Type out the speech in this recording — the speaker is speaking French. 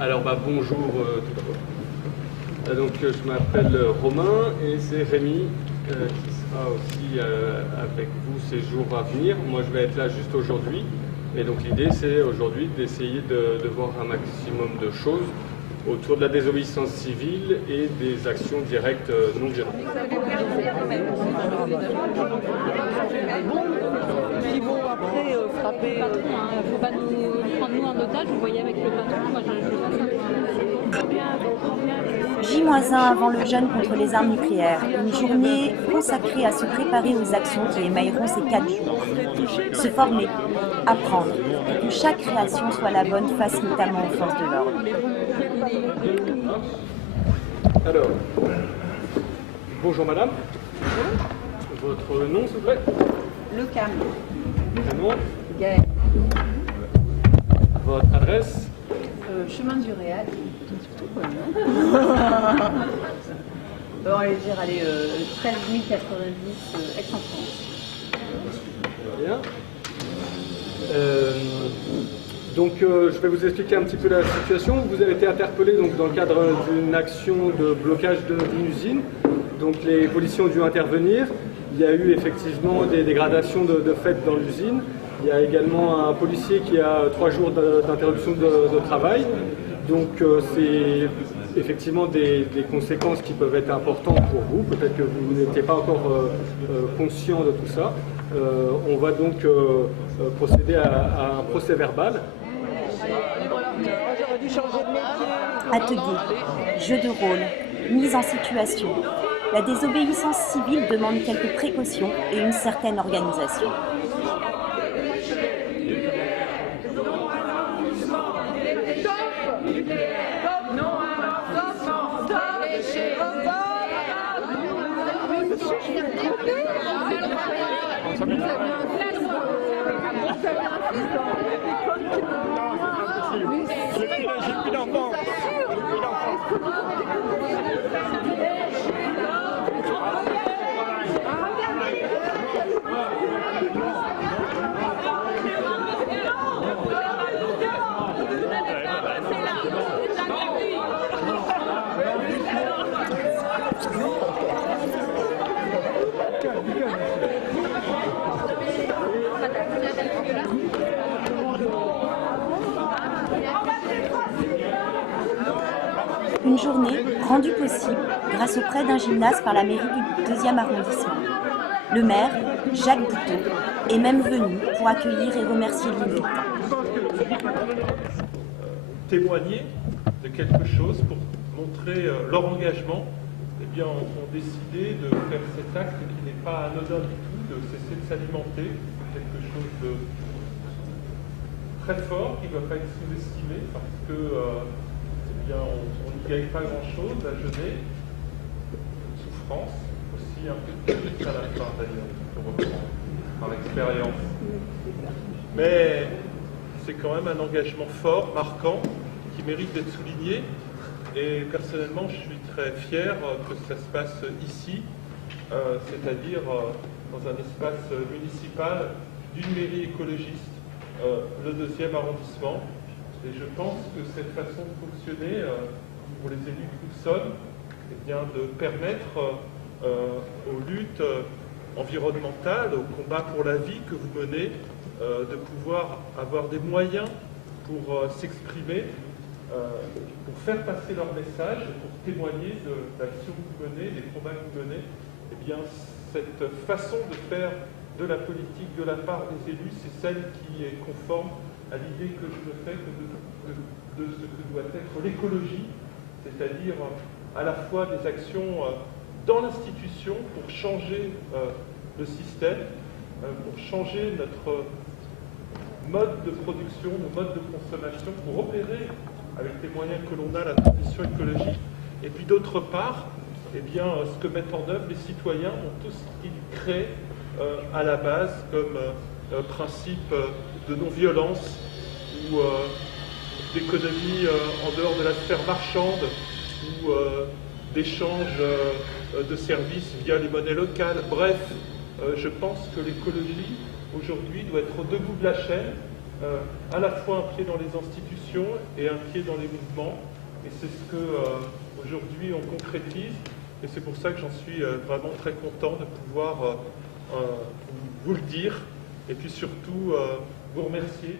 Alors bonjour tout d'abord. Donc je m'appelle Romain et c'est Rémi qui sera aussi avec vous ces jours à venir. Moi je vais être là juste aujourd'hui et donc l'idée c'est aujourd'hui d'essayer de voir un maximum de choses autour de la désobéissance civile et des actions directes non violentes. Qui vont après frapper le patron. Il ne faut pas nous prendre nous en otage. Vous voyez avec le patron, moi J-1 avant le jeûne contre les armes nucléaires, une journée consacrée à se préparer aux actions qui émailleront ces 4 jours. Se former, apprendre, pour que chaque création soit la bonne face notamment aux forces de l'ordre. Alors, bonjour madame. Votre nom s'il vous plaît? Le Cam. Prénom? Gaël. Votre adresse? Chemin du Réal. On va dire, allez, 13 090 Aix-en-France. Bien. Donc je vais vous expliquer un petit peu la situation. Vous avez été interpellé donc, dans le cadre d'une action de blocage d'une usine. Donc les policiers ont dû intervenir. Il y a eu effectivement des dégradations de fait dans l'usine. Il y a également un policier qui a 3 jours d'interruption de travail. Donc c'est effectivement des conséquences qui peuvent être importantes pour vous. Peut-être que vous n'étiez pas encore conscient de tout ça. On va donc procéder à un procès verbal. Atelier, jeu de rôle, mise en situation. La désobéissance civile demande quelques précautions et une certaine organisation. Une journée rendue possible grâce au prêt d'un gymnase par la mairie du 2e arrondissement. Le maire, Jacques Bouteau, est même venu pour accueillir et remercier les militants. Témoigner de quelque chose pour montrer leur engagement, eh bien, ont décidé de faire cet acte qui n'est pas anodin du tout, de cesser de s'alimenter, quelque chose de très fort qui ne doit pas être sous-estimé parce que eh bien, on n'y gagne pas grand-chose à jeûner, une souffrance, aussi un peu de plaisir à la fin d'ailleurs, pour reprendre par expérience. Mais c'est quand même un engagement fort, marquant, qui mérite d'être souligné. Et personnellement, je suis très fier que ça se passe ici, c'est-à-dire dans un espace municipal d'une mairie écologiste, le 2e arrondissement. Et je pense que cette façon de fonctionner pour les élus que nous sommes, eh bien, de permettre aux luttes environnementales, au combat pour la vie que vous menez, de pouvoir avoir des moyens pour s'exprimer, pour faire passer leur message, pour témoigner de l'action que vous menez, des combats que vous menez, eh bien, cette façon de faire de la politique de la part des élus, c'est celle qui est conforme à l'idée que je me fais de ce que doit être l'écologie, c'est-à-dire à la fois des actions dans l'institution pour changer le système, pour changer notre mode de production, nos modes de consommation, pour opérer avec les moyens que l'on a la transition écologique, et puis d'autre part, eh bien, ce que mettent en œuvre les citoyens dans tout ce qu'ils créent à la base comme principe de non-violence ou d'économie en dehors de la sphère marchande ou d'échange de services via les monnaies locales. Bref, je pense que l'écologie aujourd'hui doit être au debout de la chaîne à la fois un pied dans les institutions et un pied dans les mouvements. Et c'est ce que aujourd'hui on concrétise. Et c'est pour ça que j'en suis vraiment très content de pouvoir vous le dire et puis surtout vous remercier.